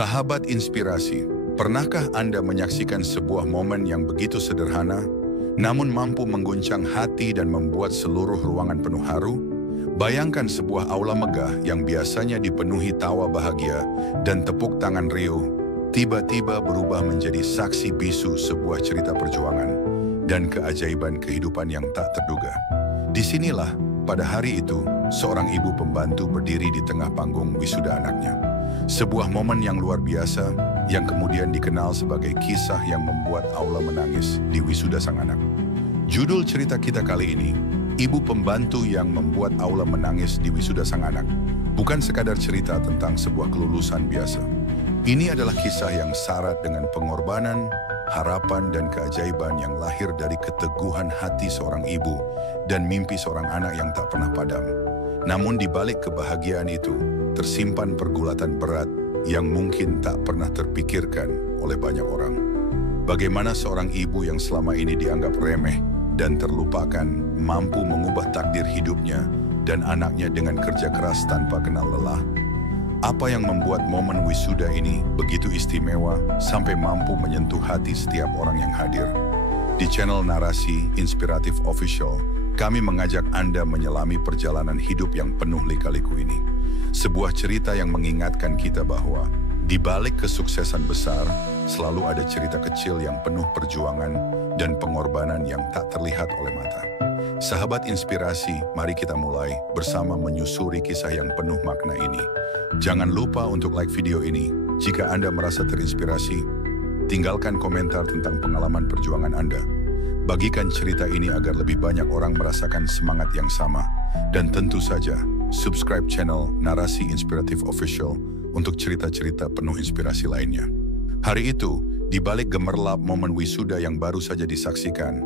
Sahabat inspirasi, pernahkah Anda menyaksikan sebuah momen yang begitu sederhana, namun mampu mengguncang hati dan membuat seluruh ruangan penuh haru? Bayangkan sebuah aula megah yang biasanya dipenuhi tawa bahagia dan tepuk tangan riuh, tiba-tiba berubah menjadi saksi bisu sebuah cerita perjuangan dan keajaiban kehidupan yang tak terduga. Disinilah, pada hari itu, seorang ibu pembantu berdiri di tengah panggung wisuda anaknya. Sebuah momen yang luar biasa yang kemudian dikenal sebagai kisah yang membuat aula menangis di wisuda sang anak. Judul cerita kita kali ini, Ibu Pembantu yang Membuat Aula Menangis di Wisuda Sang Anak, bukan sekadar cerita tentang sebuah kelulusan biasa. Ini adalah kisah yang syarat dengan pengorbanan, harapan, dan keajaiban yang lahir dari keteguhan hati seorang ibu dan mimpi seorang anak yang tak pernah padam. Namun di balik kebahagiaan itu, tersimpan pergulatan berat yang mungkin tak pernah terpikirkan oleh banyak orang. Bagaimana seorang ibu yang selama ini dianggap remeh dan terlupakan mampu mengubah takdir hidupnya dan anaknya dengan kerja keras tanpa kenal lelah. Apa yang membuat momen wisuda ini begitu istimewa sampai mampu menyentuh hati setiap orang yang hadir? Di channel Narasi Inspiratif Official, kami mengajak Anda menyelami perjalanan hidup yang penuh lika-liku ini. Sebuah cerita yang mengingatkan kita bahwa di balik kesuksesan besar, selalu ada cerita kecil yang penuh perjuangan dan pengorbanan yang tak terlihat oleh mata. Sahabat inspirasi, mari kita mulai bersama menyusuri kisah yang penuh makna ini. Jangan lupa untuk like video ini. Jika Anda merasa terinspirasi, tinggalkan komentar tentang pengalaman perjuangan Anda. Bagikan cerita ini agar lebih banyak orang merasakan semangat yang sama. Dan tentu saja, subscribe channel Narasi Inspiratif Official untuk cerita-cerita penuh inspirasi lainnya. Hari itu, di balik gemerlap momen wisuda yang baru saja disaksikan,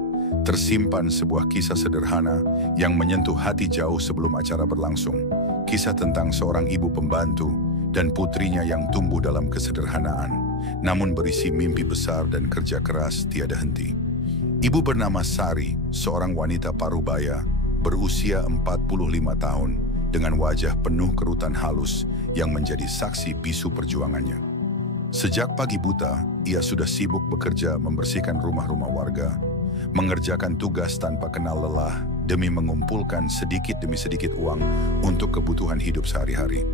tersimpan sebuah kisah sederhana yang menyentuh hati jauh sebelum acara berlangsung. Kisah tentang seorang ibu pembantu dan putrinya yang tumbuh dalam kesederhanaan, namun berisi mimpi besar dan kerja keras tiada henti. Ibu bernama Sari, seorang wanita parubaya, berusia 45 tahun, dengan wajah penuh kerutan halus yang menjadi saksi bisu perjuangannya. Sejak pagi buta, ia sudah sibuk bekerja membersihkan rumah-rumah warga, mengerjakan tugas tanpa kenal lelah demi mengumpulkan sedikit demi sedikit uang untuk kebutuhan hidup sehari-hari.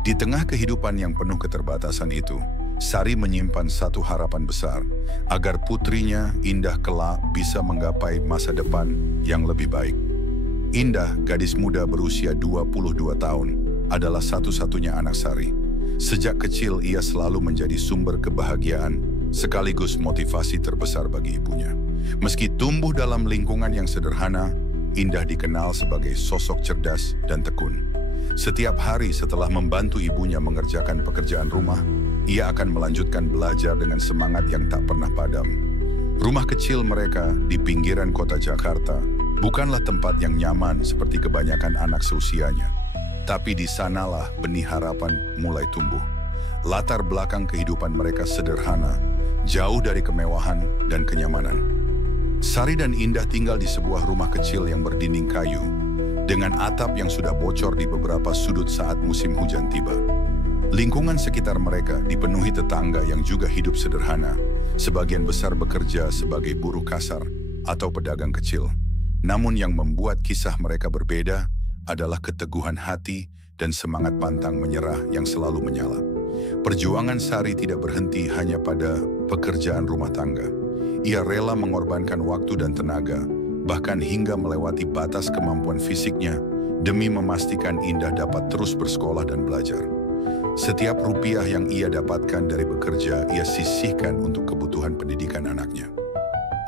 Di tengah kehidupan yang penuh keterbatasan itu, Sari menyimpan satu harapan besar, agar putrinya Indah kelak bisa menggapai masa depan yang lebih baik. Indah, gadis muda berusia 22 tahun, adalah satu-satunya anak Sari. Sejak kecil ia selalu menjadi sumber kebahagiaan sekaligus motivasi terbesar bagi ibunya. Meski tumbuh dalam lingkungan yang sederhana, Indah dikenal sebagai sosok cerdas dan tekun. Setiap hari setelah membantu ibunya mengerjakan pekerjaan rumah, ia akan melanjutkan belajar dengan semangat yang tak pernah padam. Rumah kecil mereka di pinggiran kota Jakarta bukanlah tempat yang nyaman seperti kebanyakan anak seusianya. Tapi di sanalah benih harapan mulai tumbuh. Latar belakang kehidupan mereka sederhana, jauh dari kemewahan dan kenyamanan. Sari dan Indah tinggal di sebuah rumah kecil yang berdinding kayu, dengan atap yang sudah bocor di beberapa sudut saat musim hujan tiba. Lingkungan sekitar mereka dipenuhi tetangga yang juga hidup sederhana, sebagian besar bekerja sebagai buruh kasar atau pedagang kecil. Namun yang membuat kisah mereka berbeda adalah keteguhan hati dan semangat pantang menyerah yang selalu menyala. Perjuangan Sari tidak berhenti hanya pada pekerjaan rumah tangga. Ia rela mengorbankan waktu dan tenaga, bahkan hingga melewati batas kemampuan fisiknya demi memastikan Indah dapat terus bersekolah dan belajar. Setiap rupiah yang ia dapatkan dari bekerja, ia sisihkan untuk kebutuhan pendidikan anaknya.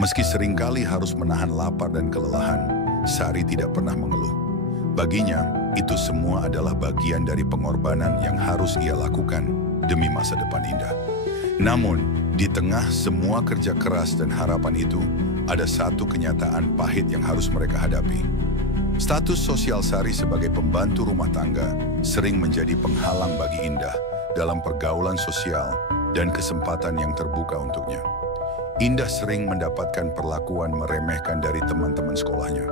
Meski seringkali harus menahan lapar dan kelelahan, Sari tidak pernah mengeluh. Baginya, itu semua adalah bagian dari pengorbanan yang harus ia lakukan demi masa depan Indah. Namun, di tengah semua kerja keras dan harapan itu, ada satu kenyataan pahit yang harus mereka hadapi. Status sosial Sari sebagai pembantu rumah tangga sering menjadi penghalang bagi Indah dalam pergaulan sosial dan kesempatan yang terbuka untuknya. Indah sering mendapatkan perlakuan meremehkan dari teman-teman sekolahnya.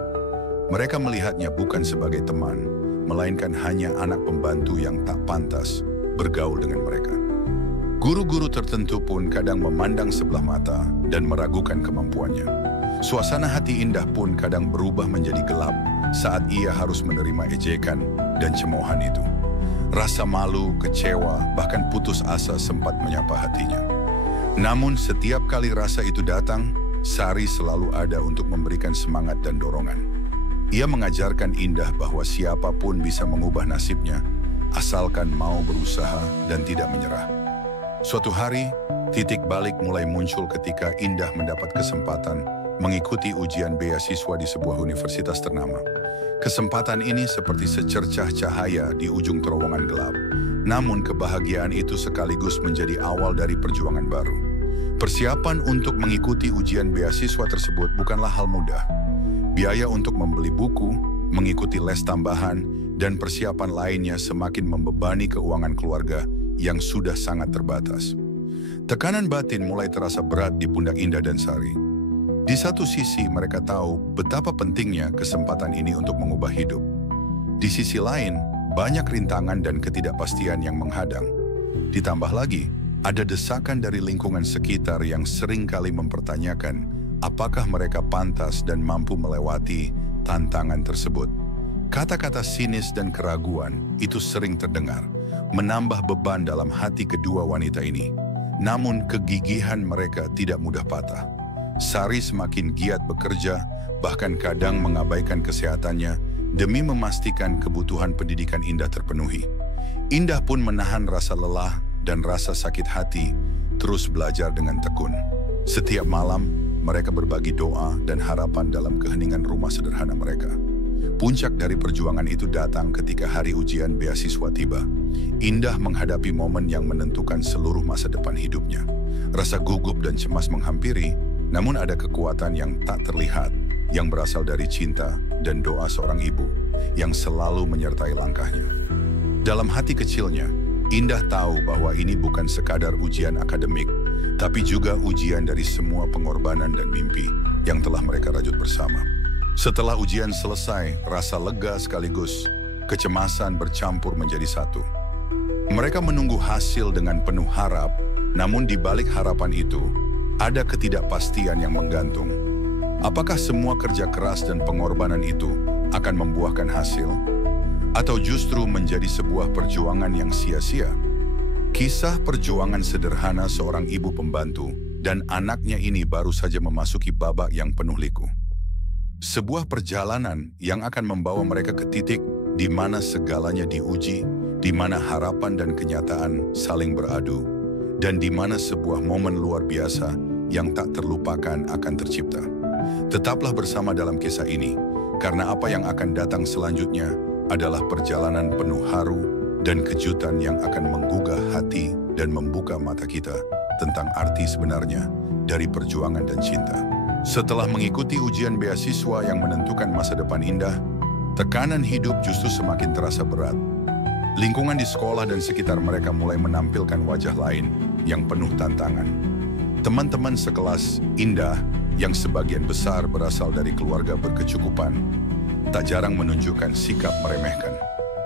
Mereka melihatnya bukan sebagai teman, melainkan hanya anak pembantu yang tak pantas bergaul dengan mereka. Guru-guru tertentu pun kadang memandang sebelah mata dan meragukan kemampuannya. Suasana hati Indah pun kadang berubah menjadi gelap saat ia harus menerima ejekan dan cemoohan itu. Rasa malu, kecewa, bahkan putus asa sempat menyapa hatinya. Namun setiap kali rasa itu datang, Sari selalu ada untuk memberikan semangat dan dorongan. Ia mengajarkan Indah bahwa siapapun bisa mengubah nasibnya, asalkan mau berusaha dan tidak menyerah. Suatu hari, titik balik mulai muncul ketika Indah mendapat kesempatan mengikuti ujian beasiswa di sebuah universitas ternama. Kesempatan ini seperti secercah cahaya di ujung terowongan gelap. Namun kebahagiaan itu sekaligus menjadi awal dari perjuangan baru. Persiapan untuk mengikuti ujian beasiswa tersebut bukanlah hal mudah. Biaya untuk membeli buku, mengikuti les tambahan, dan persiapan lainnya semakin membebani keuangan keluarga yang sudah sangat terbatas. Tekanan batin mulai terasa berat di pundak Indah dan Sari. Di satu sisi mereka tahu betapa pentingnya kesempatan ini untuk mengubah hidup. Di sisi lain, banyak rintangan dan ketidakpastian yang menghadang. Ditambah lagi, ada desakan dari lingkungan sekitar yang sering kali mempertanyakan apakah mereka pantas dan mampu melewati tantangan tersebut. Kata-kata sinis dan keraguan itu sering terdengar, menambah beban dalam hati kedua wanita ini. Namun kegigihan mereka tidak mudah patah. Sari semakin giat bekerja, bahkan kadang mengabaikan kesehatannya demi memastikan kebutuhan pendidikan Indah terpenuhi. Indah pun menahan rasa lelah dan rasa sakit hati, terus belajar dengan tekun. Setiap malam, mereka berbagi doa dan harapan dalam keheningan rumah sederhana mereka. Puncak dari perjuangan itu datang ketika hari ujian beasiswa tiba. Indah menghadapi momen yang menentukan seluruh masa depan hidupnya. Rasa gugup dan cemas menghampiri, namun ada kekuatan yang tak terlihat, yang berasal dari cinta dan doa seorang ibu, yang selalu menyertai langkahnya. Dalam hati kecilnya, Indah tahu bahwa ini bukan sekadar ujian akademik, tapi juga ujian dari semua pengorbanan dan mimpi yang telah mereka rajut bersama. Setelah ujian selesai, rasa lega sekaligus kecemasan bercampur menjadi satu. Mereka menunggu hasil dengan penuh harap, namun di balik harapan itu, ada ketidakpastian yang menggantung. Apakah semua kerja keras dan pengorbanan itu akan membuahkan hasil? Atau justru menjadi sebuah perjuangan yang sia-sia? Kisah perjuangan sederhana seorang ibu pembantu dan anaknya ini baru saja memasuki babak yang penuh liku. Sebuah perjalanan yang akan membawa mereka ke titik di mana segalanya diuji, di mana harapan dan kenyataan saling beradu, dan di mana sebuah momen luar biasa yang tak terlupakan akan tercipta. Tetaplah bersama dalam kisah ini, karena apa yang akan datang selanjutnya adalah perjalanan penuh haru dan kejutan yang akan menggugah hati dan membuka mata kita tentang arti sebenarnya dari perjuangan dan cinta. Setelah mengikuti ujian beasiswa yang menentukan masa depan Indah, tekanan hidup justru semakin terasa berat. Lingkungan di sekolah dan sekitar mereka mulai menampilkan wajah lain yang penuh tantangan. Teman-teman sekelas Indah yang sebagian besar berasal dari keluarga berkecukupan, tak jarang menunjukkan sikap meremehkan.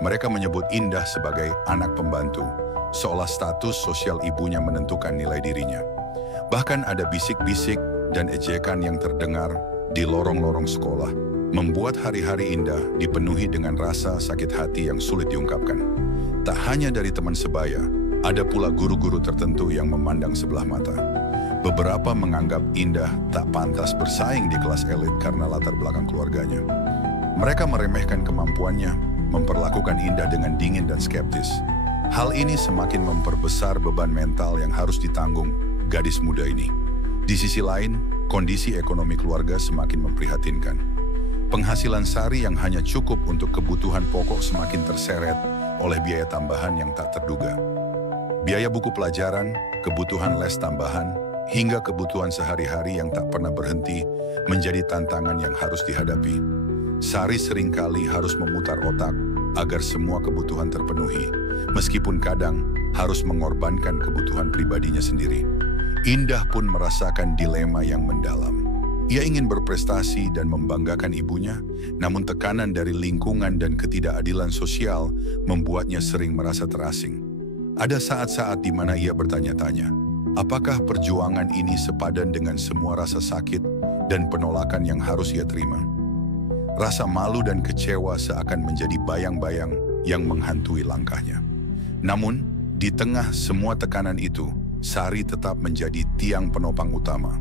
Mereka menyebut Indah sebagai anak pembantu, seolah status sosial ibunya menentukan nilai dirinya. Bahkan ada bisik-bisik dan ejekan yang terdengar di lorong-lorong sekolah, membuat hari-hari Indah dipenuhi dengan rasa sakit hati yang sulit diungkapkan. Tak hanya dari teman sebaya, ada pula guru-guru tertentu yang memandang sebelah mata. Beberapa menganggap Indah tak pantas bersaing di kelas elit karena latar belakang keluarganya. Mereka meremehkan kemampuannya, memperlakukan Indah dengan dingin dan skeptis. Hal ini semakin memperbesar beban mental yang harus ditanggung gadis muda ini. Di sisi lain, kondisi ekonomi keluarga semakin memprihatinkan. Penghasilan Sari yang hanya cukup untuk kebutuhan pokok semakin terseret oleh biaya tambahan yang tak terduga. Biaya buku pelajaran, kebutuhan les tambahan, hingga kebutuhan sehari-hari yang tak pernah berhenti menjadi tantangan yang harus dihadapi. Sari seringkali harus memutar otak agar semua kebutuhan terpenuhi, meskipun kadang harus mengorbankan kebutuhan pribadinya sendiri. Indah pun merasakan dilema yang mendalam. Ia ingin berprestasi dan membanggakan ibunya, namun tekanan dari lingkungan dan ketidakadilan sosial membuatnya sering merasa terasing. Ada saat-saat di mana ia bertanya-tanya, apakah perjuangan ini sepadan dengan semua rasa sakit dan penolakan yang harus ia terima? Rasa malu dan kecewa seakan menjadi bayang-bayang yang menghantui langkahnya. Namun, di tengah semua tekanan itu, Sari tetap menjadi tiang penopang utama.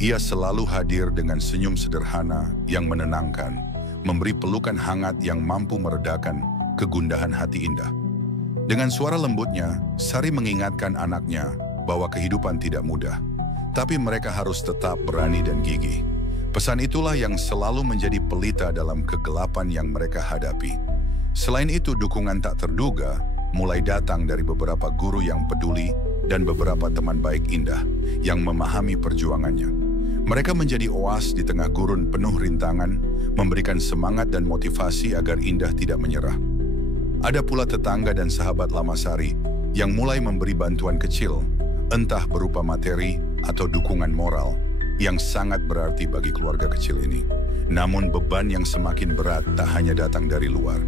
Ia selalu hadir dengan senyum sederhana yang menenangkan, memberi pelukan hangat yang mampu meredakan kegundahan hati Indah. Dengan suara lembutnya, Sari mengingatkan anaknya bahwa kehidupan tidak mudah, tapi mereka harus tetap berani dan gigih. Pesan itulah yang selalu menjadi pelita dalam kegelapan yang mereka hadapi. Selain itu, dukungan tak terduga mulai datang dari beberapa guru yang peduli dan beberapa teman baik Indah yang memahami perjuangannya. Mereka menjadi oas di tengah gurun penuh rintangan, memberikan semangat dan motivasi agar Indah tidak menyerah. Ada pula tetangga dan sahabat lama Sari yang mulai memberi bantuan kecil, entah berupa materi atau dukungan moral, yang sangat berarti bagi keluarga kecil ini. Namun beban yang semakin berat tak hanya datang dari luar.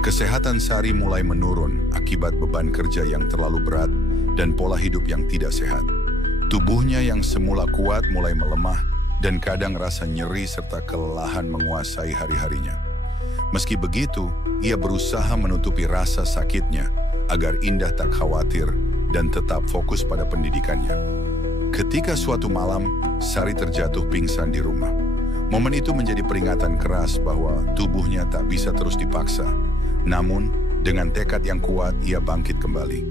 Kesehatan Sari mulai menurun akibat beban kerja yang terlalu berat dan pola hidup yang tidak sehat. Tubuhnya yang semula kuat mulai melemah dan kadang rasa nyeri serta kelelahan menguasai hari-harinya. Meski begitu, ia berusaha menutupi rasa sakitnya agar Indah tak khawatir dan tetap fokus pada pendidikannya. Ketika suatu malam, Sari terjatuh pingsan di rumah. Momen itu menjadi peringatan keras bahwa tubuhnya tak bisa terus dipaksa. Namun, dengan tekad yang kuat, ia bangkit kembali.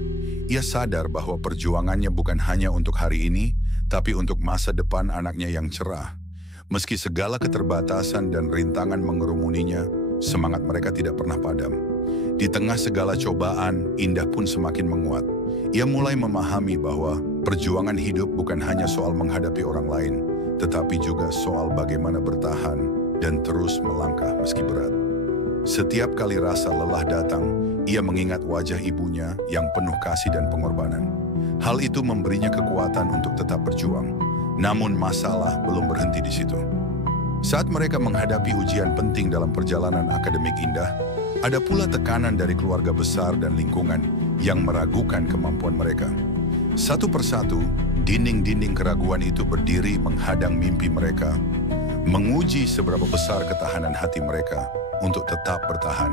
Ia sadar bahwa perjuangannya bukan hanya untuk hari ini, tapi untuk masa depan anaknya yang cerah. Meski segala keterbatasan dan rintangan mengerumuninya, semangat mereka tidak pernah padam. Di tengah segala cobaan, Indah pun semakin menguat. Ia mulai memahami bahwa perjuangan hidup bukan hanya soal menghadapi orang lain, tetapi juga soal bagaimana bertahan dan terus melangkah meski berat. Setiap kali rasa lelah datang, ia mengingat wajah ibunya yang penuh kasih dan pengorbanan. Hal itu memberinya kekuatan untuk tetap berjuang. Namun masalah belum berhenti di situ. Saat mereka menghadapi ujian penting dalam perjalanan akademik Indah, ada pula tekanan dari keluarga besar dan lingkungan yang meragukan kemampuan mereka. Satu persatu, dinding-dinding keraguan itu berdiri menghadang mimpi mereka, menguji seberapa besar ketahanan hati mereka untuk tetap bertahan.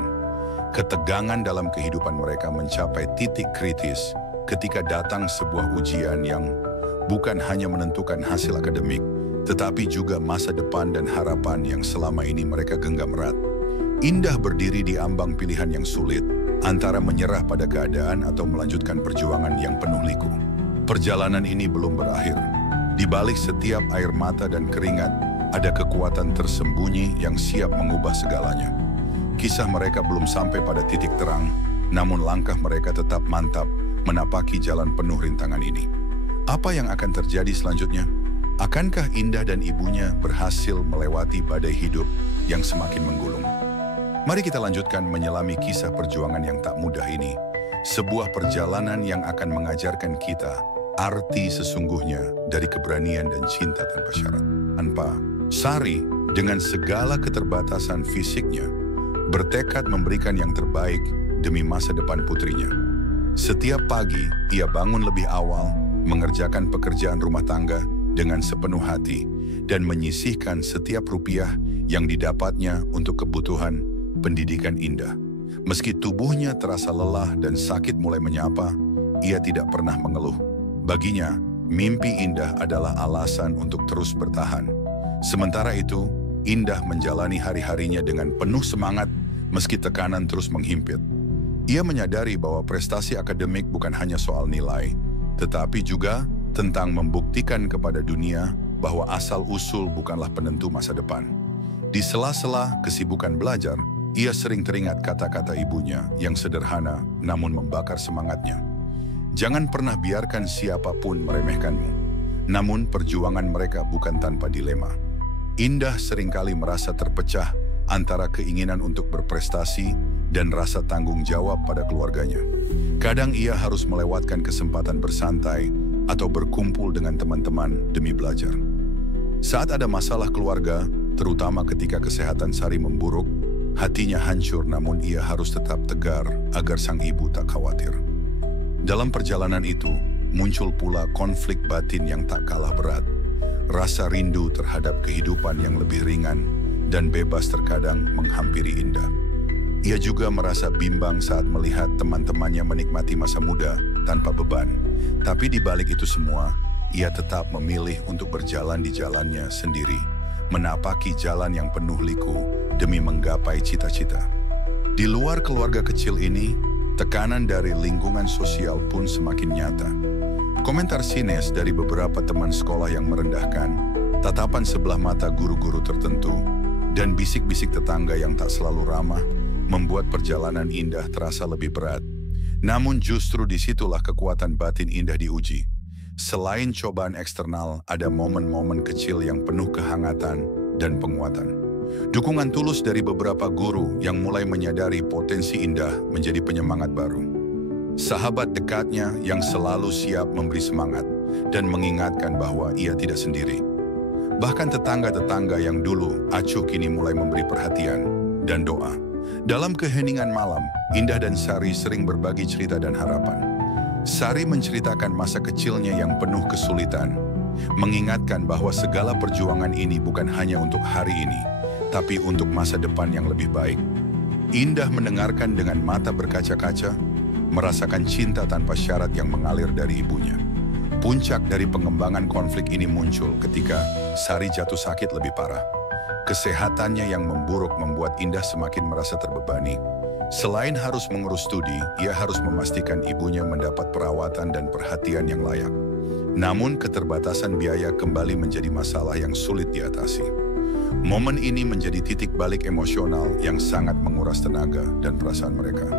Ketegangan dalam kehidupan mereka mencapai titik kritis ketika datang sebuah ujian yang bukan hanya menentukan hasil akademik, tetapi juga masa depan dan harapan yang selama ini mereka genggam erat. Indah berdiri di ambang pilihan yang sulit, antara menyerah pada keadaan atau melanjutkan perjuangan yang penuh liku. Perjalanan ini belum berakhir. Di balik setiap air mata dan keringat, ada kekuatan tersembunyi yang siap mengubah segalanya. Kisah mereka belum sampai pada titik terang, namun langkah mereka tetap mantap menapaki jalan penuh rintangan ini. Apa yang akan terjadi selanjutnya? Akankah Indah dan ibunya berhasil melewati badai hidup yang semakin menggulung? Mari kita lanjutkan menyelami kisah perjuangan yang tak mudah ini. Sebuah perjalanan yang akan mengajarkan kita arti sesungguhnya dari keberanian dan cinta tanpa syarat. Sari, dengan segala keterbatasan fisiknya, bertekad memberikan yang terbaik demi masa depan putrinya. Setiap pagi, ia bangun lebih awal, mengerjakan pekerjaan rumah tangga dengan sepenuh hati, dan menyisihkan setiap rupiah yang didapatnya untuk kebutuhan pendidikan Indah. Meski tubuhnya terasa lelah dan sakit mulai menyapa, ia tidak pernah mengeluh. Baginya, mimpi Indah adalah alasan untuk terus bertahan. Sementara itu, Indah menjalani hari-harinya dengan penuh semangat meski tekanan terus menghimpit. Ia menyadari bahwa prestasi akademik bukan hanya soal nilai, tetapi juga tentang membuktikan kepada dunia bahwa asal-usul bukanlah penentu masa depan. Di sela-sela kesibukan belajar, ia sering teringat kata-kata ibunya yang sederhana namun membakar semangatnya. Jangan pernah biarkan siapapun meremehkanmu. Namun perjuangan mereka bukan tanpa dilema. Indah seringkali merasa terpecah antara keinginan untuk berprestasi dan rasa tanggung jawab pada keluarganya. Kadang ia harus melewatkan kesempatan bersantai atau berkumpul dengan teman-teman demi belajar. Saat ada masalah keluarga, terutama ketika kesehatan Sari memburuk, hatinya hancur namun ia harus tetap tegar agar sang ibu tak khawatir. Dalam perjalanan itu, muncul pula konflik batin yang tak kalah berat. Rasa rindu terhadap kehidupan yang lebih ringan dan bebas terkadang menghampiri Indah. Ia juga merasa bimbang saat melihat teman-temannya menikmati masa muda tanpa beban. Tapi di balik itu semua, ia tetap memilih untuk berjalan di jalannya sendiri, menapaki jalan yang penuh liku demi menggapai cita-cita. Di luar keluarga kecil ini, tekanan dari lingkungan sosial pun semakin nyata. Komentar sines dari beberapa teman sekolah yang merendahkan, tatapan sebelah mata guru-guru tertentu, dan bisik-bisik tetangga yang tak selalu ramah, membuat perjalanan Indah terasa lebih berat. Namun justru disitulah kekuatan batin Indah diuji. Selain cobaan eksternal, ada momen-momen kecil yang penuh kehangatan dan penguatan. Dukungan tulus dari beberapa guru yang mulai menyadari potensi Indah menjadi penyemangat baru. Sahabat dekatnya yang selalu siap memberi semangat dan mengingatkan bahwa ia tidak sendiri. Bahkan tetangga-tetangga yang dulu acuh kini mulai memberi perhatian dan doa. Dalam keheningan malam, Indah dan Sari sering berbagi cerita dan harapan. Sari menceritakan masa kecilnya yang penuh kesulitan, mengingatkan bahwa segala perjuangan ini bukan hanya untuk hari ini, tapi untuk masa depan yang lebih baik. Indah mendengarkan dengan mata berkaca-kaca, merasakan cinta tanpa syarat yang mengalir dari ibunya. Puncak dari pengembangan konflik ini muncul ketika Sari jatuh sakit lebih parah. Kesehatannya yang memburuk membuat Indah semakin merasa terbebani. Selain harus mengurus studi, ia harus memastikan ibunya mendapat perawatan dan perhatian yang layak. Namun keterbatasan biaya kembali menjadi masalah yang sulit diatasi. Momen ini menjadi titik balik emosional yang sangat menguras tenaga dan perasaan mereka.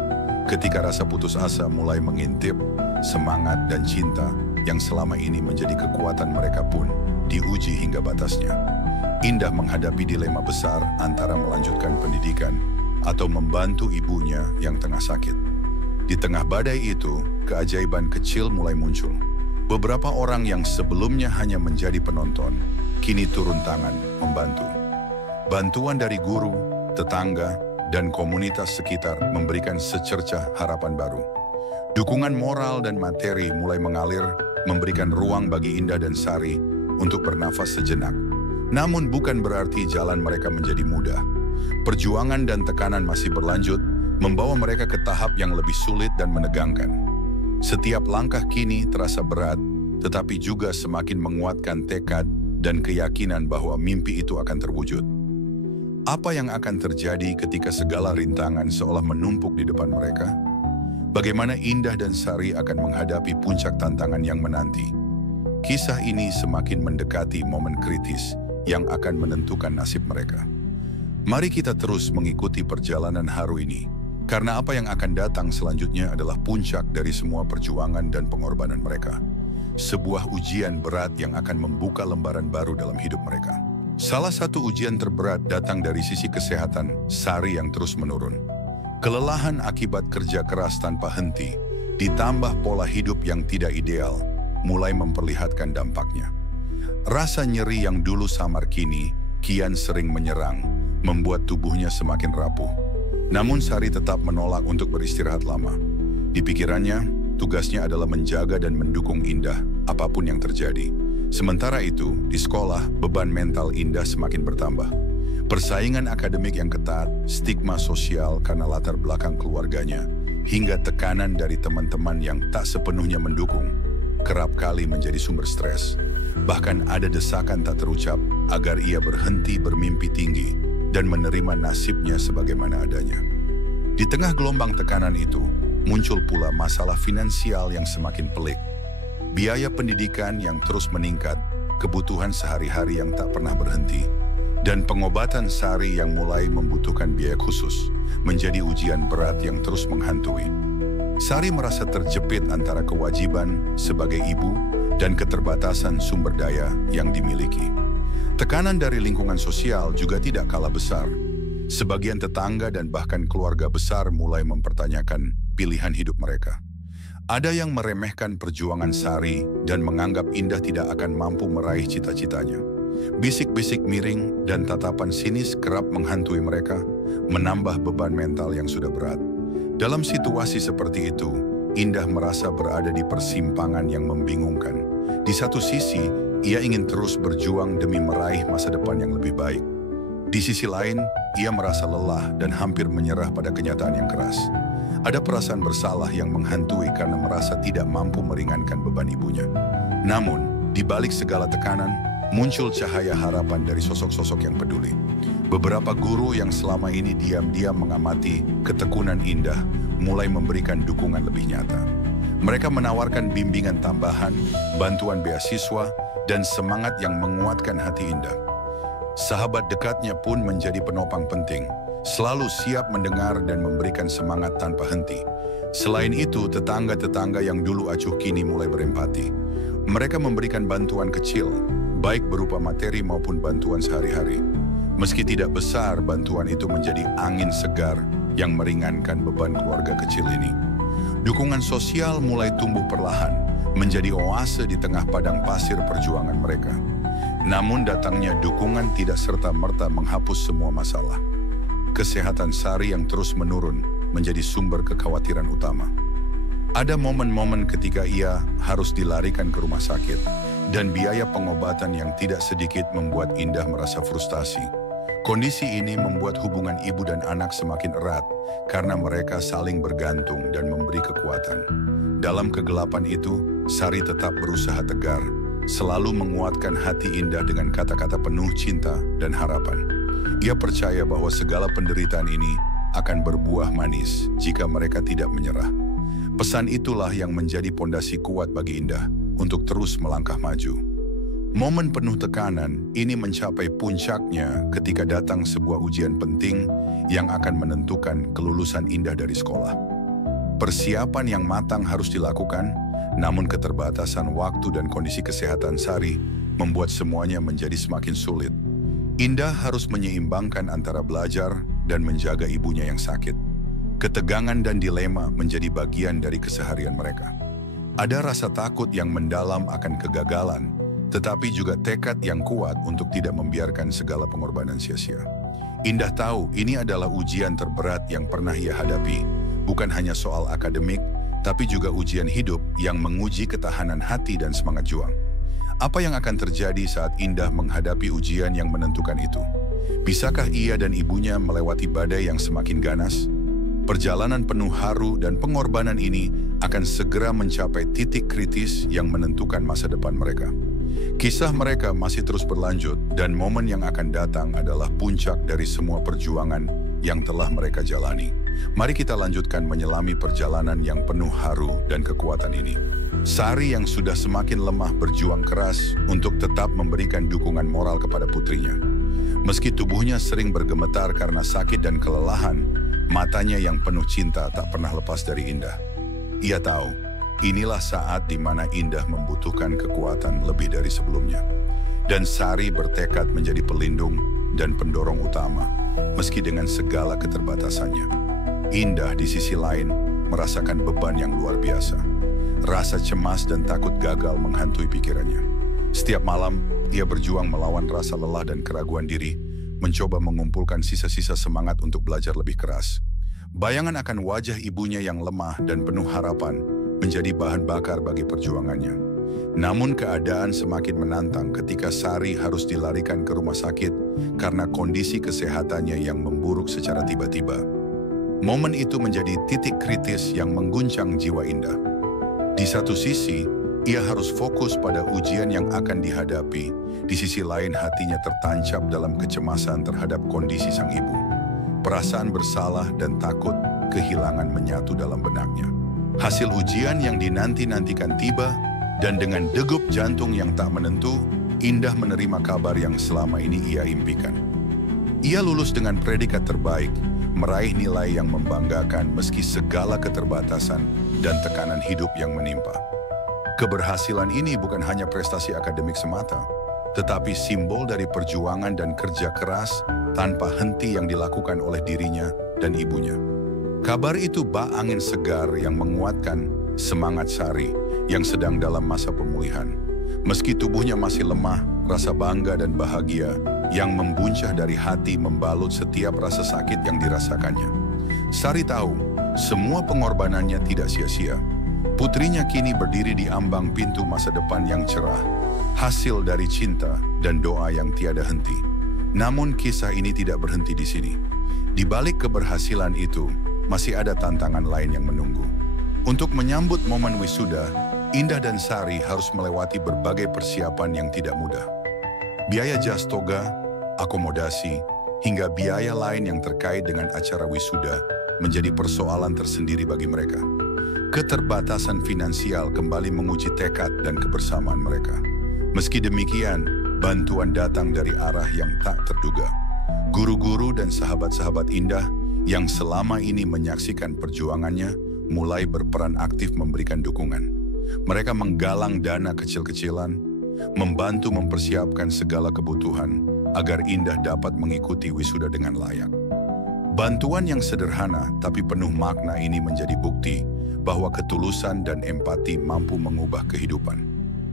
Ketika rasa putus asa mulai mengintip, semangat dan cinta yang selama ini menjadi kekuatan mereka pun diuji hingga batasnya. Indah menghadapi dilema besar antara melanjutkan pendidikan atau membantu ibunya yang tengah sakit. Di tengah badai itu, keajaiban kecil mulai muncul. Beberapa orang yang sebelumnya hanya menjadi penonton, kini turun tangan membantu. Bantuan dari guru, tetangga, dan komunitas sekitar memberikan secercah harapan baru. Dukungan moral dan materi mulai mengalir, memberikan ruang bagi Indah dan Sari untuk bernafas sejenak. Namun bukan berarti jalan mereka menjadi mudah. Perjuangan dan tekanan masih berlanjut, membawa mereka ke tahap yang lebih sulit dan menegangkan. Setiap langkah kini terasa berat, tetapi juga semakin menguatkan tekad dan keyakinan bahwa mimpi itu akan terwujud. Apa yang akan terjadi ketika segala rintangan seolah menumpuk di depan mereka? Bagaimana Indah dan Sari akan menghadapi puncak tantangan yang menanti? Kisah ini semakin mendekati momen kritis yang akan menentukan nasib mereka. Mari kita terus mengikuti perjalanan haru ini, karena apa yang akan datang selanjutnya adalah puncak dari semua perjuangan dan pengorbanan mereka. Sebuah ujian berat yang akan membuka lembaran baru dalam hidup mereka. Salah satu ujian terberat datang dari sisi kesehatan Sari yang terus menurun. Kelelahan akibat kerja keras tanpa henti, ditambah pola hidup yang tidak ideal, mulai memperlihatkan dampaknya. Rasa nyeri yang dulu samar kini, kian sering menyerang, membuat tubuhnya semakin rapuh. Namun Sari tetap menolak untuk beristirahat lama. Di pikirannya, tugasnya adalah menjaga dan mendukung Indah, apapun yang terjadi. Sementara itu, di sekolah, beban mental Indah semakin bertambah. Persaingan akademik yang ketat, stigma sosial karena latar belakang keluarganya, hingga tekanan dari teman-teman yang tak sepenuhnya mendukung, kerap kali menjadi sumber stres. Bahkan ada desakan tak terucap agar ia berhenti bermimpi tinggi dan menerima nasibnya sebagaimana adanya. Di tengah gelombang tekanan itu, muncul pula masalah finansial yang semakin pelik. Biaya pendidikan yang terus meningkat, kebutuhan sehari-hari yang tak pernah berhenti, dan pengobatan Sari yang mulai membutuhkan biaya khusus, menjadi ujian berat yang terus menghantui. Sari merasa terjepit antara kewajiban sebagai ibu dan keterbatasan sumber daya yang dimiliki. Tekanan dari lingkungan sosial juga tidak kalah besar. Sebagian tetangga dan bahkan keluarga besar mulai mempertanyakan pilihan hidup mereka. Ada yang meremehkan perjuangan Sari dan menganggap Indah tidak akan mampu meraih cita-citanya. Bisik-bisik miring dan tatapan sinis kerap menghantui mereka, menambah beban mental yang sudah berat. Dalam situasi seperti itu, Indah merasa berada di persimpangan yang membingungkan. Di satu sisi, ia ingin terus berjuang demi meraih masa depan yang lebih baik. Di sisi lain, ia merasa lelah dan hampir menyerah pada kenyataan yang keras. Ada perasaan bersalah yang menghantui karena merasa tidak mampu meringankan beban ibunya. Namun, di balik segala tekanan, muncul cahaya harapan dari sosok-sosok yang peduli. Beberapa guru yang selama ini diam-diam mengamati ketekunan Indah mulai memberikan dukungan lebih nyata. Mereka menawarkan bimbingan tambahan, bantuan beasiswa, dan semangat yang menguatkan hati Indah. Sahabat dekatnya pun menjadi penopang penting, selalu siap mendengar dan memberikan semangat tanpa henti. Selain itu, tetangga-tetangga yang dulu acuh kini mulai berempati. Mereka memberikan bantuan kecil, baik berupa materi maupun bantuan sehari-hari. Meski tidak besar, bantuan itu menjadi angin segar yang meringankan beban keluarga kecil ini. Dukungan sosial mulai tumbuh perlahan, menjadi oase di tengah padang pasir perjuangan mereka. Namun datangnya dukungan tidak serta-merta menghapus semua masalah. Kesehatan Sari yang terus menurun menjadi sumber kekhawatiran utama. Ada momen-momen ketika ia harus dilarikan ke rumah sakit, dan biaya pengobatan yang tidak sedikit membuat Indah merasa frustasi. Kondisi ini membuat hubungan ibu dan anak semakin erat karena mereka saling bergantung dan memberi kekuatan. Dalam kegelapan itu, Sari tetap berusaha tegar, selalu menguatkan hati Indah dengan kata-kata penuh cinta dan harapan. Ia percaya bahwa segala penderitaan ini akan berbuah manis jika mereka tidak menyerah. Pesan itulah yang menjadi pondasi kuat bagi Indah untuk terus melangkah maju. Momen penuh tekanan ini mencapai puncaknya ketika datang sebuah ujian penting yang akan menentukan kelulusan Indah dari sekolah. Persiapan yang matang harus dilakukan, namun keterbatasan waktu dan kondisi kesehatan Sari membuat semuanya menjadi semakin sulit. Indah harus menyeimbangkan antara belajar dan menjaga ibunya yang sakit. Ketegangan dan dilema menjadi bagian dari keseharian mereka. Ada rasa takut yang mendalam akan kegagalan, tetapi juga tekad yang kuat untuk tidak membiarkan segala pengorbanan sia-sia. Indah tahu ini adalah ujian terberat yang pernah ia hadapi, bukan hanya soal akademik, tapi juga ujian hidup yang menguji ketahanan hati dan semangat juang. Apa yang akan terjadi saat Indah menghadapi ujian yang menentukan itu? Bisakah ia dan ibunya melewati badai yang semakin ganas? Perjalanan penuh haru dan pengorbanan ini akan segera mencapai titik kritis yang menentukan masa depan mereka. Kisah mereka masih terus berlanjut dan momen yang akan datang adalah puncak dari semua perjuangan yang telah mereka jalani. Mari kita lanjutkan menyelami perjalanan yang penuh haru dan kekuatan ini. Sari yang sudah semakin lemah berjuang keras untuk tetap memberikan dukungan moral kepada putrinya. Meski tubuhnya sering bergemetar karena sakit dan kelelahan, matanya yang penuh cinta tak pernah lepas dari Indah. Ia tahu, inilah saat di mana Indah membutuhkan kekuatan lebih dari sebelumnya. Dan Sari bertekad menjadi pelindung dan pendorong utama, meski dengan segala keterbatasannya. Indah di sisi lain merasakan beban yang luar biasa. Rasa cemas dan takut gagal menghantui pikirannya. Setiap malam, ia berjuang melawan rasa lelah dan keraguan diri, mencoba mengumpulkan sisa-sisa semangat untuk belajar lebih keras. Bayangan akan wajah ibunya yang lemah dan penuh harapan menjadi bahan bakar bagi perjuangannya. Namun keadaan semakin menantang ketika Sari harus dilarikan ke rumah sakit karena kondisi kesehatannya yang memburuk secara tiba-tiba. Momen itu menjadi titik kritis yang mengguncang jiwa Indah. Di satu sisi, ia harus fokus pada ujian yang akan dihadapi. Di sisi lain, hatinya tertancap dalam kecemasan terhadap kondisi sang ibu. Perasaan bersalah dan takut kehilangan menyatu dalam benaknya. Hasil ujian yang dinanti-nantikan tiba, dan dengan degup jantung yang tak menentu, Indah menerima kabar yang selama ini ia impikan. Ia lulus dengan predikat terbaik, meraih nilai yang membanggakan meski segala keterbatasan dan tekanan hidup yang menimpa. Keberhasilan ini bukan hanya prestasi akademik semata, tetapi simbol dari perjuangan dan kerja keras tanpa henti yang dilakukan oleh dirinya dan ibunya. Kabar itu bak angin segar yang menguatkan semangat Sari yang sedang dalam masa pemulihan. Meski tubuhnya masih lemah, rasa bangga dan bahagia yang membuncah dari hati membalut setiap rasa sakit yang dirasakannya. Sari tahu, semua pengorbanannya tidak sia-sia. Putrinya kini berdiri di ambang pintu masa depan yang cerah, hasil dari cinta dan doa yang tiada henti. Namun kisah ini tidak berhenti di sini. Di balik keberhasilan itu, masih ada tantangan lain yang menunggu. Untuk menyambut momen wisuda, Indah dan Sari harus melewati berbagai persiapan yang tidak mudah. Biaya jas toga, akomodasi, hingga biaya lain yang terkait dengan acara wisuda menjadi persoalan tersendiri bagi mereka. Keterbatasan finansial kembali menguji tekad dan kebersamaan mereka. Meski demikian, bantuan datang dari arah yang tak terduga. Guru-guru dan sahabat-sahabat Indah yang selama ini menyaksikan perjuangannya mulai berperan aktif memberikan dukungan. Mereka menggalang dana kecil-kecilan, membantu mempersiapkan segala kebutuhan agar Indah dapat mengikuti wisuda dengan layak. Bantuan yang sederhana tapi penuh makna ini menjadi bukti bahwa ketulusan dan empati mampu mengubah kehidupan.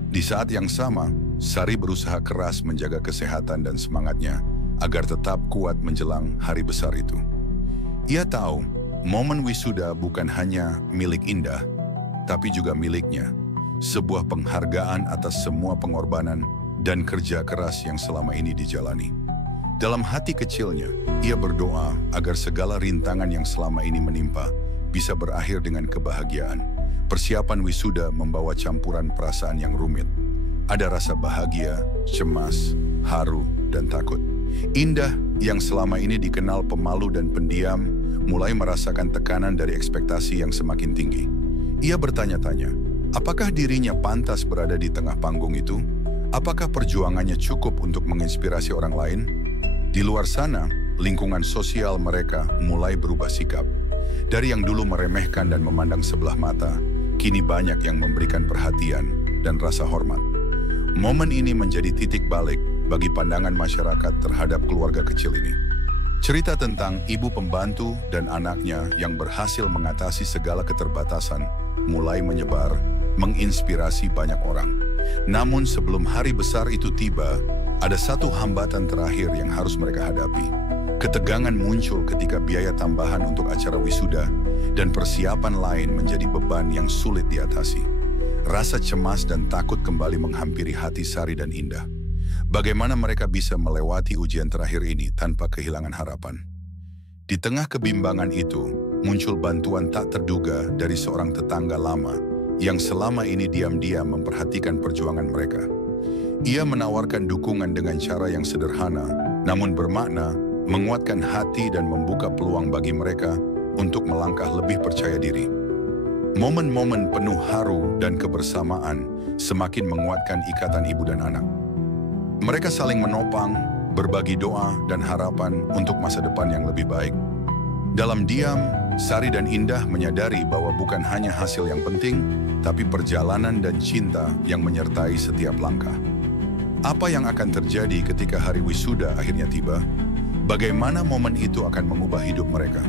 Di saat yang sama, Sari berusaha keras menjaga kesehatan dan semangatnya agar tetap kuat menjelang hari besar itu. Ia tahu, momen wisuda bukan hanya milik Indah, tapi juga miliknya. Sebuah penghargaan atas semua pengorbanan dan kerja keras yang selama ini dijalani. Dalam hati kecilnya, ia berdoa agar segala rintangan yang selama ini menimpa bisa berakhir dengan kebahagiaan. Persiapan wisuda membawa campuran perasaan yang rumit. Ada rasa bahagia, cemas, haru, dan takut. Indah yang selama ini dikenal pemalu dan pendiam, mulai merasakan tekanan dari ekspektasi yang semakin tinggi. Ia bertanya-tanya, apakah dirinya pantas berada di tengah panggung itu? Apakah perjuangannya cukup untuk menginspirasi orang lain? Di luar sana, lingkungan sosial mereka mulai berubah sikap. Dari yang dulu meremehkan dan memandang sebelah mata, kini banyak yang memberikan perhatian dan rasa hormat. Momen ini menjadi titik balik bagi pandangan masyarakat terhadap keluarga kecil ini. Cerita tentang ibu pembantu dan anaknya yang berhasil mengatasi segala keterbatasan mulai menyebar, menginspirasi banyak orang. Namun sebelum hari besar itu tiba, ada satu hambatan terakhir yang harus mereka hadapi. Ketegangan muncul ketika biaya tambahan untuk acara wisuda dan persiapan lain menjadi beban yang sulit diatasi. Rasa cemas dan takut kembali menghampiri hati Sari dan Indah. Bagaimana mereka bisa melewati ujian terakhir ini tanpa kehilangan harapan? Di tengah kebimbangan itu, muncul bantuan tak terduga dari seorang tetangga lama yang selama ini diam-diam memperhatikan perjuangan mereka. Ia menawarkan dukungan dengan cara yang sederhana, namun bermakna, menguatkan hati dan membuka peluang bagi mereka untuk melangkah lebih percaya diri. Momen-momen penuh haru dan kebersamaan semakin menguatkan ikatan ibu dan anak. Mereka saling menopang, berbagi doa dan harapan untuk masa depan yang lebih baik. Dalam diam, Sari dan Indah menyadari bahwa bukan hanya hasil yang penting, tapi perjalanan dan cinta yang menyertai setiap langkah. Apa yang akan terjadi ketika hari wisuda akhirnya tiba? Bagaimana momen itu akan mengubah hidup mereka?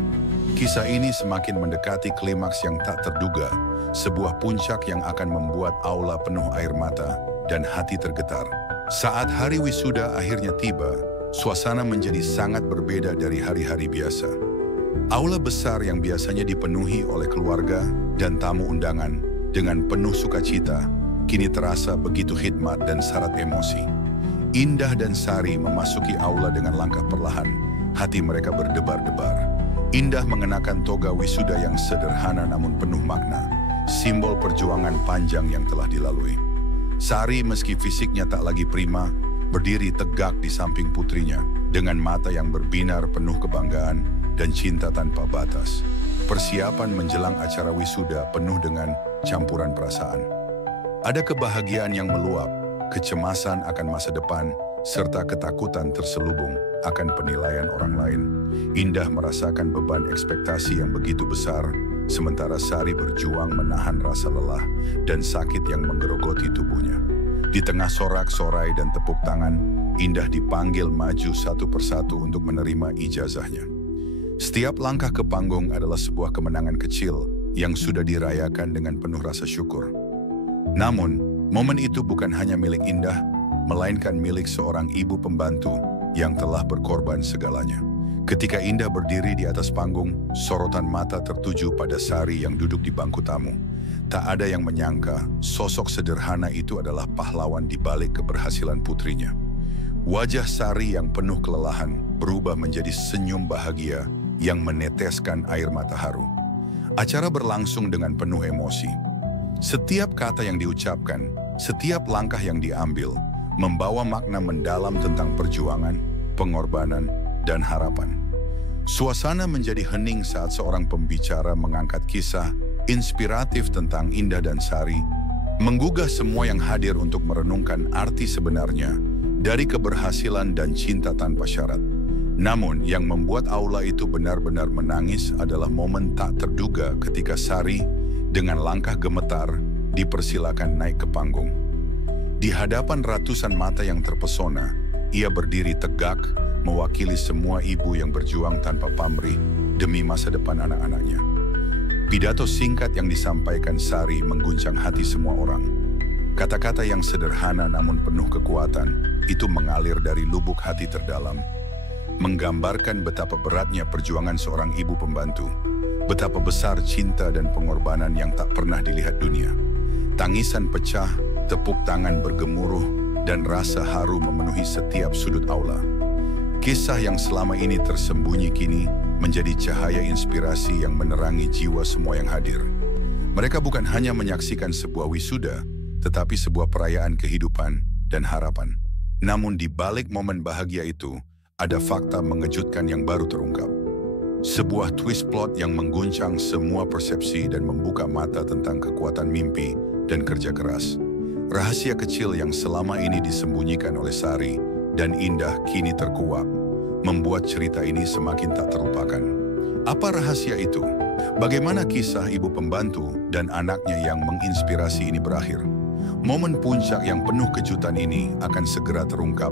Kisah ini semakin mendekati klimaks yang tak terduga, sebuah puncak yang akan membuat aula penuh air mata dan hati tergetar. Saat hari wisuda akhirnya tiba, suasana menjadi sangat berbeda dari hari-hari biasa. Aula besar yang biasanya dipenuhi oleh keluarga dan tamu undangan dengan penuh sukacita, kini terasa begitu khidmat dan syarat emosi. Indah dan Sari memasuki aula dengan langkah perlahan, hati mereka berdebar-debar. Indah mengenakan toga wisuda yang sederhana namun penuh makna, simbol perjuangan panjang yang telah dilalui. Sari meski fisiknya tak lagi prima, berdiri tegak di samping putrinya, dengan mata yang berbinar penuh kebanggaan dan cinta tanpa batas. Persiapan menjelang acara wisuda penuh dengan campuran perasaan. Ada kebahagiaan yang meluap, kecemasan akan masa depan, serta ketakutan terselubung akan penilaian orang lain. Indah merasakan beban ekspektasi yang begitu besar, sementara Sari berjuang menahan rasa lelah dan sakit yang menggerogoti tubuhnya. Di tengah sorak-sorai dan tepuk tangan, Indah dipanggil maju satu persatu untuk menerima ijazahnya. Setiap langkah ke panggung adalah sebuah kemenangan kecil yang sudah dirayakan dengan penuh rasa syukur. Namun, momen itu bukan hanya milik Indah, melainkan milik seorang ibu pembantu yang telah berkorban segalanya. Ketika Indah berdiri di atas panggung, sorotan mata tertuju pada Sari yang duduk di bangku tamu. Tak ada yang menyangka sosok sederhana itu adalah pahlawan di balik keberhasilan putrinya. Wajah Sari yang penuh kelelahan berubah menjadi senyum bahagia yang meneteskan air mata haru. Acara berlangsung dengan penuh emosi. Setiap kata yang diucapkan, setiap langkah yang diambil, membawa makna mendalam tentang perjuangan, pengorbanan, dan harapan. Suasana menjadi hening saat seorang pembicara mengangkat kisah inspiratif tentang Indah dan Sari, menggugah semua yang hadir untuk merenungkan arti sebenarnya dari keberhasilan dan cinta tanpa syarat. Namun, yang membuat aula itu benar-benar menangis adalah momen tak terduga ketika Sari dengan langkah gemetar dipersilakan naik ke panggung. Di hadapan ratusan mata yang terpesona, ia berdiri tegak mewakili semua ibu yang berjuang tanpa pamrih demi masa depan anak-anaknya. Pidato singkat yang disampaikan Sari mengguncang hati semua orang. Kata-kata yang sederhana namun penuh kekuatan, itu mengalir dari lubuk hati terdalam, menggambarkan betapa beratnya perjuangan seorang ibu pembantu, betapa besar cinta dan pengorbanan yang tak pernah dilihat dunia. Tangisan pecah, tepuk tangan bergemuruh, dan rasa haru memenuhi setiap sudut aula. Kisah yang selama ini tersembunyi kini menjadi cahaya inspirasi yang menerangi jiwa semua yang hadir. Mereka bukan hanya menyaksikan sebuah wisuda, tetapi sebuah perayaan kehidupan dan harapan. Namun di balik momen bahagia itu, ada fakta mengejutkan yang baru terungkap. Sebuah twist plot yang mengguncang semua persepsi dan membuka mata tentang kekuatan mimpi dan kerja keras. Rahasia kecil yang selama ini disembunyikan oleh Sari dan Indah kini terkuak, membuat cerita ini semakin tak terlupakan. Apa rahasia itu? Bagaimana kisah ibu pembantu dan anaknya yang menginspirasi ini berakhir? Momen puncak yang penuh kejutan ini akan segera terungkap,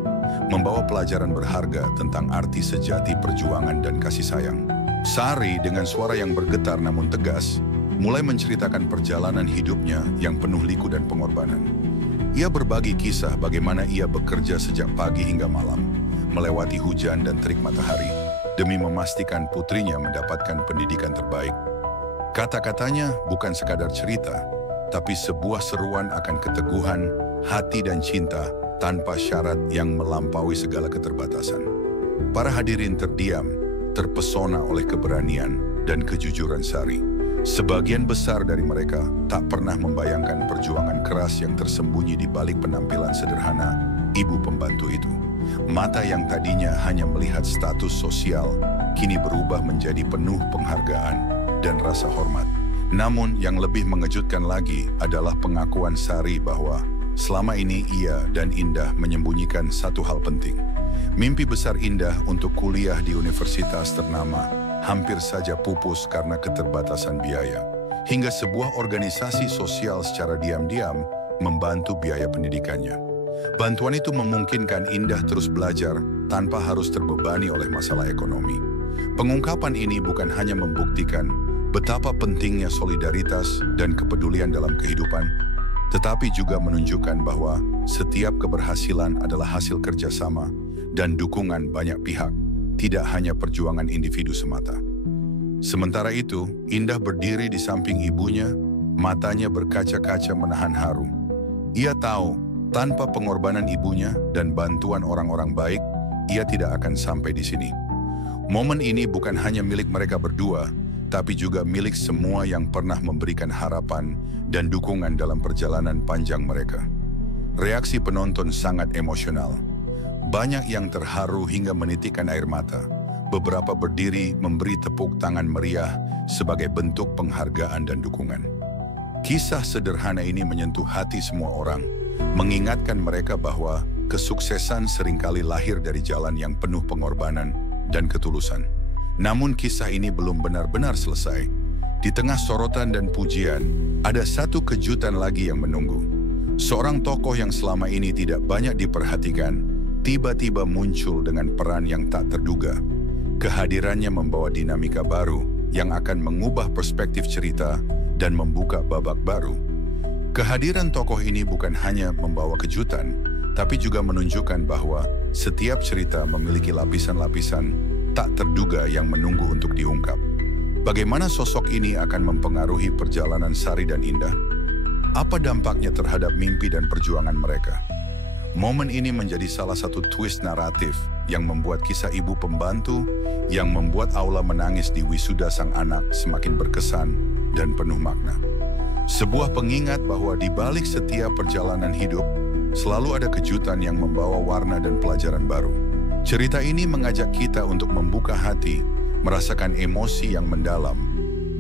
membawa pelajaran berharga tentang arti sejati perjuangan dan kasih sayang. Sari dengan suara yang bergetar namun tegas, mulai menceritakan perjalanan hidupnya yang penuh liku dan pengorbanan. Ia berbagi kisah bagaimana ia bekerja sejak pagi hingga malam, melewati hujan dan terik matahari, demi memastikan putrinya mendapatkan pendidikan terbaik. Kata-katanya bukan sekadar cerita, tapi sebuah seruan akan keteguhan, hati dan cinta tanpa syarat yang melampaui segala keterbatasan. Para hadirin terdiam, terpesona oleh keberanian dan kejujuran Sari. Sebagian besar dari mereka tak pernah membayangkan perjuangan keras yang tersembunyi di balik penampilan sederhana ibu pembantu itu. Mata yang tadinya hanya melihat status sosial, kini berubah menjadi penuh penghargaan dan rasa hormat. Namun yang lebih mengejutkan lagi adalah pengakuan Sari bahwa selama ini ia dan Indah menyembunyikan satu hal penting. Mimpi besar Indah untuk kuliah di universitas ternama hampir saja pupus karena keterbatasan biaya, hingga sebuah organisasi sosial secara diam-diam membantu biaya pendidikannya. Bantuan itu memungkinkan Indah terus belajar tanpa harus terbebani oleh masalah ekonomi. Pengungkapan ini bukan hanya membuktikan betapa pentingnya solidaritas dan kepedulian dalam kehidupan, tetapi juga menunjukkan bahwa setiap keberhasilan adalah hasil kerjasama dan dukungan banyak pihak, tidak hanya perjuangan individu semata. Sementara itu, Indah berdiri di samping ibunya, matanya berkaca-kaca menahan haru. Ia tahu, tanpa pengorbanan ibunya dan bantuan orang-orang baik, ia tidak akan sampai di sini. Momen ini bukan hanya milik mereka berdua, tapi juga milik semua yang pernah memberikan harapan dan dukungan dalam perjalanan panjang mereka. Reaksi penonton sangat emosional. Banyak yang terharu hingga menitikkan air mata. Beberapa berdiri memberi tepuk tangan meriah sebagai bentuk penghargaan dan dukungan. Kisah sederhana ini menyentuh hati semua orang, mengingatkan mereka bahwa kesuksesan seringkali lahir dari jalan yang penuh pengorbanan dan ketulusan. Namun kisah ini belum benar-benar selesai. Di tengah sorotan dan pujian, ada satu kejutan lagi yang menunggu. Seorang tokoh yang selama ini tidak banyak diperhatikan, tiba-tiba muncul dengan peran yang tak terduga. Kehadirannya membawa dinamika baru yang akan mengubah perspektif cerita dan membuka babak baru. Kehadiran tokoh ini bukan hanya membawa kejutan, tapi juga menunjukkan bahwa setiap cerita memiliki lapisan-lapisan tak terduga yang menunggu untuk diungkap. Bagaimana sosok ini akan mempengaruhi perjalanan Sari dan Indah? Apa dampaknya terhadap mimpi dan perjuangan mereka? Momen ini menjadi salah satu twist naratif yang membuat kisah ibu pembantu yang membuat Aula menangis di wisuda sang anak semakin berkesan dan penuh makna. Sebuah pengingat bahwa di balik setiap perjalanan hidup, selalu ada kejutan yang membawa warna dan pelajaran baru. Cerita ini mengajak kita untuk membuka hati, merasakan emosi yang mendalam,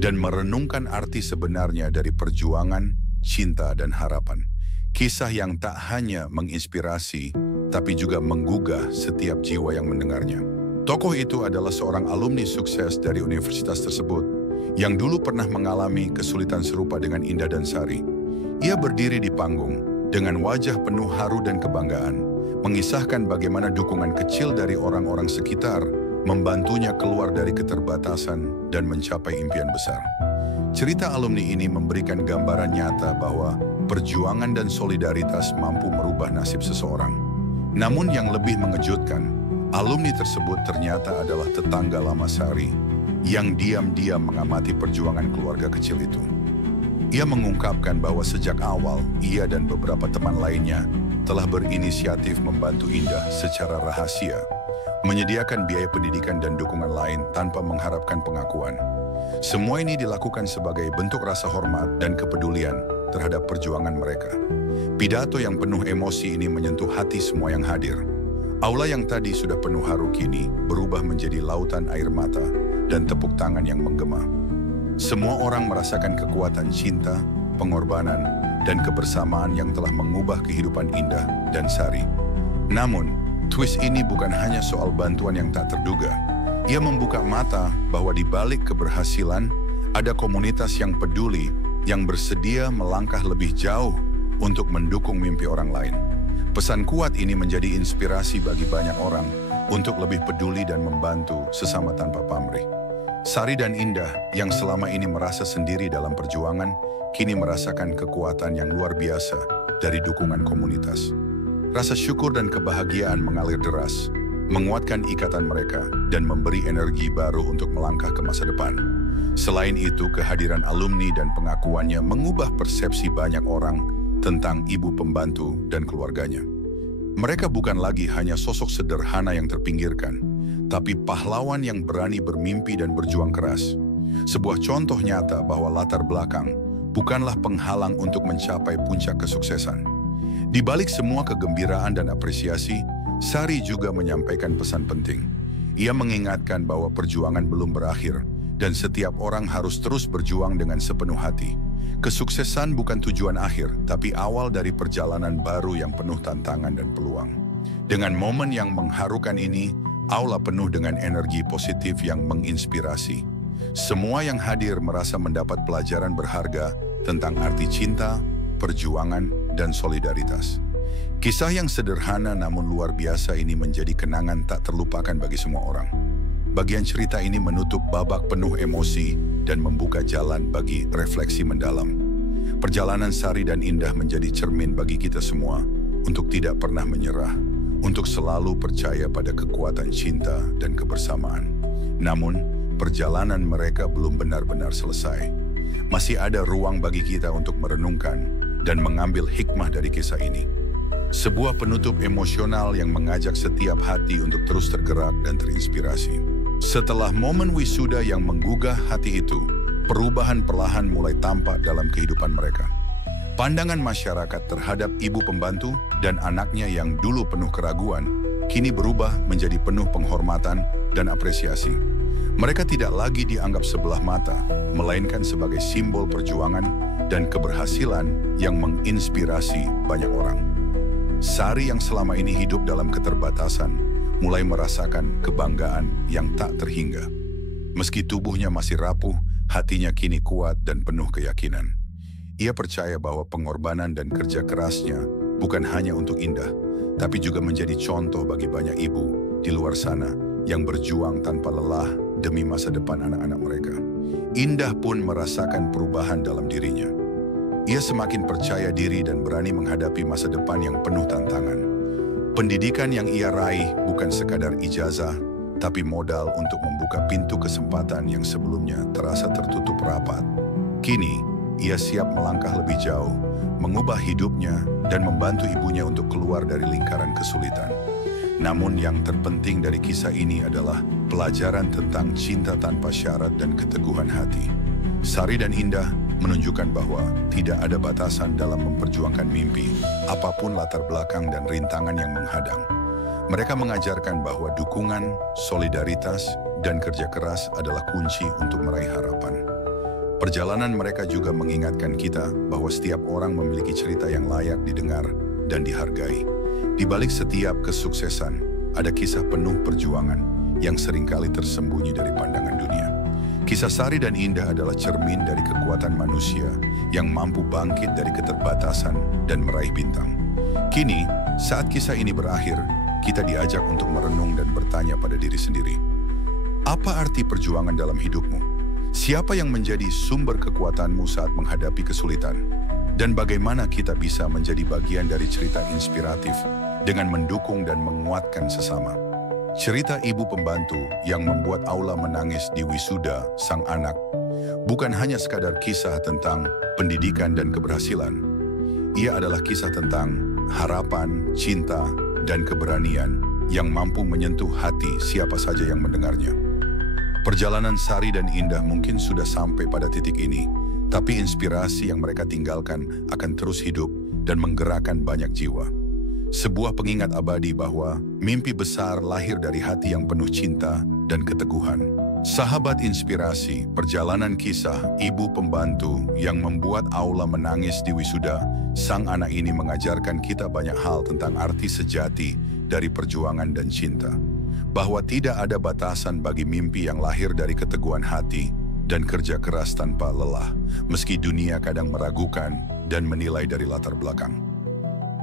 dan merenungkan arti sebenarnya dari perjuangan, cinta, dan harapan. Kisah yang tak hanya menginspirasi, tapi juga menggugah setiap jiwa yang mendengarnya. Tokoh itu adalah seorang alumni sukses dari universitas tersebut, yang dulu pernah mengalami kesulitan serupa dengan Indah dan Sari. Ia berdiri di panggung, dengan wajah penuh haru dan kebanggaan, mengisahkan bagaimana dukungan kecil dari orang-orang sekitar membantunya keluar dari keterbatasan dan mencapai impian besar. Cerita alumni ini memberikan gambaran nyata bahwa perjuangan dan solidaritas mampu merubah nasib seseorang. Namun yang lebih mengejutkan, alumni tersebut ternyata adalah tetangga lama Sari yang diam-diam mengamati perjuangan keluarga kecil itu. Ia mengungkapkan bahwa sejak awal ia dan beberapa teman lainnya telah berinisiatif membantu Indah secara rahasia, menyediakan biaya pendidikan dan dukungan lain tanpa mengharapkan pengakuan. Semua ini dilakukan sebagai bentuk rasa hormat dan kepedulian terhadap perjuangan mereka. Pidato yang penuh emosi ini menyentuh hati semua yang hadir. Aula yang tadi sudah penuh haru kini berubah menjadi lautan air mata dan tepuk tangan yang menggema. Semua orang merasakan kekuatan cinta, pengorbanan, dan kebersamaan yang telah mengubah kehidupan Indah dan Sari. Namun, twist ini bukan hanya soal bantuan yang tak terduga. Ia membuka mata bahwa di balik keberhasilan ada komunitas yang peduli, yang bersedia melangkah lebih jauh untuk mendukung mimpi orang lain. Pesan kuat ini menjadi inspirasi bagi banyak orang untuk lebih peduli dan membantu sesama tanpa pamrih. Sari dan Indah yang selama ini merasa sendiri dalam perjuangan, kini merasakan kekuatan yang luar biasa dari dukungan komunitas. Rasa syukur dan kebahagiaan mengalir deras, menguatkan ikatan mereka dan memberi energi baru untuk melangkah ke masa depan. Selain itu, kehadiran alumni dan pengakuannya mengubah persepsi banyak orang tentang ibu pembantu dan keluarganya. Mereka bukan lagi hanya sosok sederhana yang terpinggirkan, tapi pahlawan yang berani bermimpi dan berjuang keras. Sebuah contoh nyata bahwa latar belakang bukanlah penghalang untuk mencapai puncak kesuksesan. Di balik semua kegembiraan dan apresiasi, Sari juga menyampaikan pesan penting. Ia mengingatkan bahwa perjuangan belum berakhir dan setiap orang harus terus berjuang dengan sepenuh hati. Kesuksesan bukan tujuan akhir, tapi awal dari perjalanan baru yang penuh tantangan dan peluang. Dengan momen yang mengharukan ini, aula penuh dengan energi positif yang menginspirasi. Semua yang hadir merasa mendapat pelajaran berharga tentang arti cinta, perjuangan, dan solidaritas. Kisah yang sederhana namun luar biasa ini menjadi kenangan tak terlupakan bagi semua orang. Bagian cerita ini menutup babak penuh emosi dan membuka jalan bagi refleksi mendalam. Perjalanan Sari dan Indah menjadi cermin bagi kita semua untuk tidak pernah menyerah, untuk selalu percaya pada kekuatan cinta dan kebersamaan. Namun, perjalanan mereka belum benar-benar selesai. Masih ada ruang bagi kita untuk merenungkan dan mengambil hikmah dari kisah ini. Sebuah penutup emosional yang mengajak setiap hati untuk terus tergerak dan terinspirasi. Setelah momen wisuda yang menggugah hati itu, perubahan perlahan mulai tampak dalam kehidupan mereka. Pandangan masyarakat terhadap ibu pembantu dan anaknya yang dulu penuh keraguan, kini berubah menjadi penuh penghormatan dan apresiasi. Mereka tidak lagi dianggap sebelah mata, melainkan sebagai simbol perjuangan dan keberhasilan yang menginspirasi banyak orang. Sari yang selama ini hidup dalam keterbatasan, mulai merasakan kebanggaan yang tak terhingga. Meski tubuhnya masih rapuh, hatinya kini kuat dan penuh keyakinan. Ia percaya bahwa pengorbanan dan kerja kerasnya bukan hanya untuk Indah, tapi juga menjadi contoh bagi banyak ibu di luar sana yang berjuang tanpa lelah demi masa depan anak-anak mereka. Indah pun merasakan perubahan dalam dirinya. Ia semakin percaya diri dan berani menghadapi masa depan yang penuh tantangan. Pendidikan yang ia raih bukan sekadar ijazah, tapi modal untuk membuka pintu kesempatan yang sebelumnya terasa tertutup rapat. Kini, ia siap melangkah lebih jauh, mengubah hidupnya dan membantu ibunya untuk keluar dari lingkaran kesulitan. Namun yang terpenting dari kisah ini adalah pelajaran tentang cinta tanpa syarat dan keteguhan hati. Sari dan Indah menunjukkan bahwa tidak ada batasan dalam memperjuangkan mimpi, apapun latar belakang dan rintangan yang menghadang. Mereka mengajarkan bahwa dukungan, solidaritas, dan kerja keras adalah kunci untuk meraih harapan. Perjalanan mereka juga mengingatkan kita bahwa setiap orang memiliki cerita yang layak didengar dan dihargai. Di balik setiap kesuksesan, ada kisah penuh perjuangan yang seringkali tersembunyi dari pandangan dunia. Kisah Sari dan Indah adalah cermin dari kekuatan manusia yang mampu bangkit dari keterbatasan dan meraih bintang. Kini, saat kisah ini berakhir, kita diajak untuk merenung dan bertanya pada diri sendiri. Apa arti perjuangan dalam hidupmu? Siapa yang menjadi sumber kekuatanmu saat menghadapi kesulitan? Dan bagaimana kita bisa menjadi bagian dari cerita inspiratif dengan mendukung dan menguatkan sesama? Cerita ibu pembantu yang membuat Aula menangis di wisuda sang anak bukan hanya sekadar kisah tentang pendidikan dan keberhasilan. Ia adalah kisah tentang harapan, cinta, dan keberanian yang mampu menyentuh hati siapa saja yang mendengarnya. Perjalanan Sari dan Indah mungkin sudah sampai pada titik ini, tapi inspirasi yang mereka tinggalkan akan terus hidup dan menggerakkan banyak jiwa. Sebuah pengingat abadi bahwa mimpi besar lahir dari hati yang penuh cinta dan keteguhan. Sahabat inspirasi, perjalanan kisah ibu pembantu yang membuat Aula menangis di wisuda sang anak ini mengajarkan kita banyak hal tentang arti sejati dari perjuangan dan cinta. Bahwa tidak ada batasan bagi mimpi yang lahir dari keteguhan hati dan kerja keras tanpa lelah, meski dunia kadang meragukan dan menilai dari latar belakang.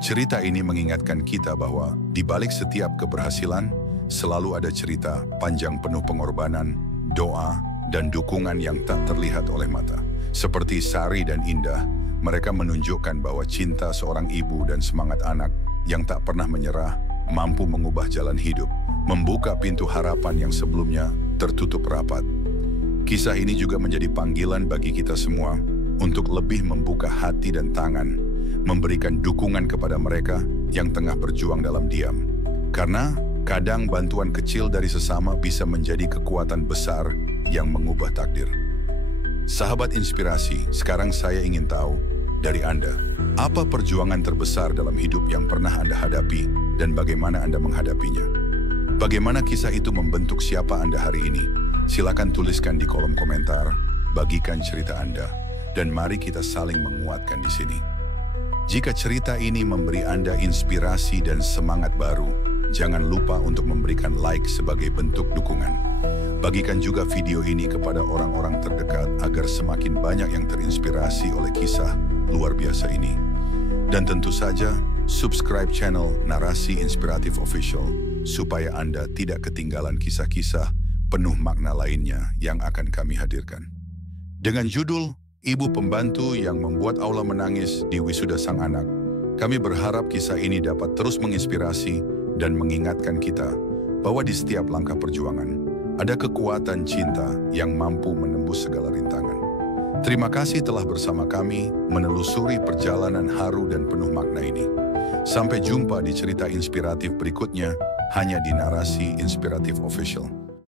Cerita ini mengingatkan kita bahwa di balik setiap keberhasilan, selalu ada cerita panjang penuh pengorbanan, doa, dan dukungan yang tak terlihat oleh mata. Seperti Sari dan Indah, mereka menunjukkan bahwa cinta seorang ibu dan semangat anak yang tak pernah menyerah mampu mengubah jalan hidup, membuka pintu harapan yang sebelumnya tertutup rapat. Kisah ini juga menjadi panggilan bagi kita semua untuk lebih membuka hati dan tangan, memberikan dukungan kepada mereka yang tengah berjuang dalam diam. Karena kadang bantuan kecil dari sesama bisa menjadi kekuatan besar yang mengubah takdir. Sahabat inspirasi, sekarang saya ingin tahu dari Anda, apa perjuangan terbesar dalam hidup yang pernah Anda hadapi dan bagaimana Anda menghadapinya? Bagaimana kisah itu membentuk siapa Anda hari ini? Silakan tuliskan di kolom komentar, bagikan cerita Anda, dan mari kita saling menguatkan di sini. Jika cerita ini memberi Anda inspirasi dan semangat baru, jangan lupa untuk memberikan like sebagai bentuk dukungan. Bagikan juga video ini kepada orang-orang terdekat agar semakin banyak yang terinspirasi oleh kisah luar biasa ini. Dan tentu saja, subscribe channel Narasi Inspiratif Official supaya Anda tidak ketinggalan kisah-kisah penuh makna lainnya yang akan kami hadirkan. Dengan judul Ibu Pembantu yang Membuat Aula Menangis di Wisuda Sang Anak, kami berharap kisah ini dapat terus menginspirasi dan mengingatkan kita bahwa di setiap langkah perjuangan ada kekuatan cinta yang mampu menembus segala rintangan. Terima kasih telah bersama kami menelusuri perjalanan haru dan penuh makna ini. Sampai jumpa di cerita inspiratif berikutnya hanya di Narasi Inspiratif Official.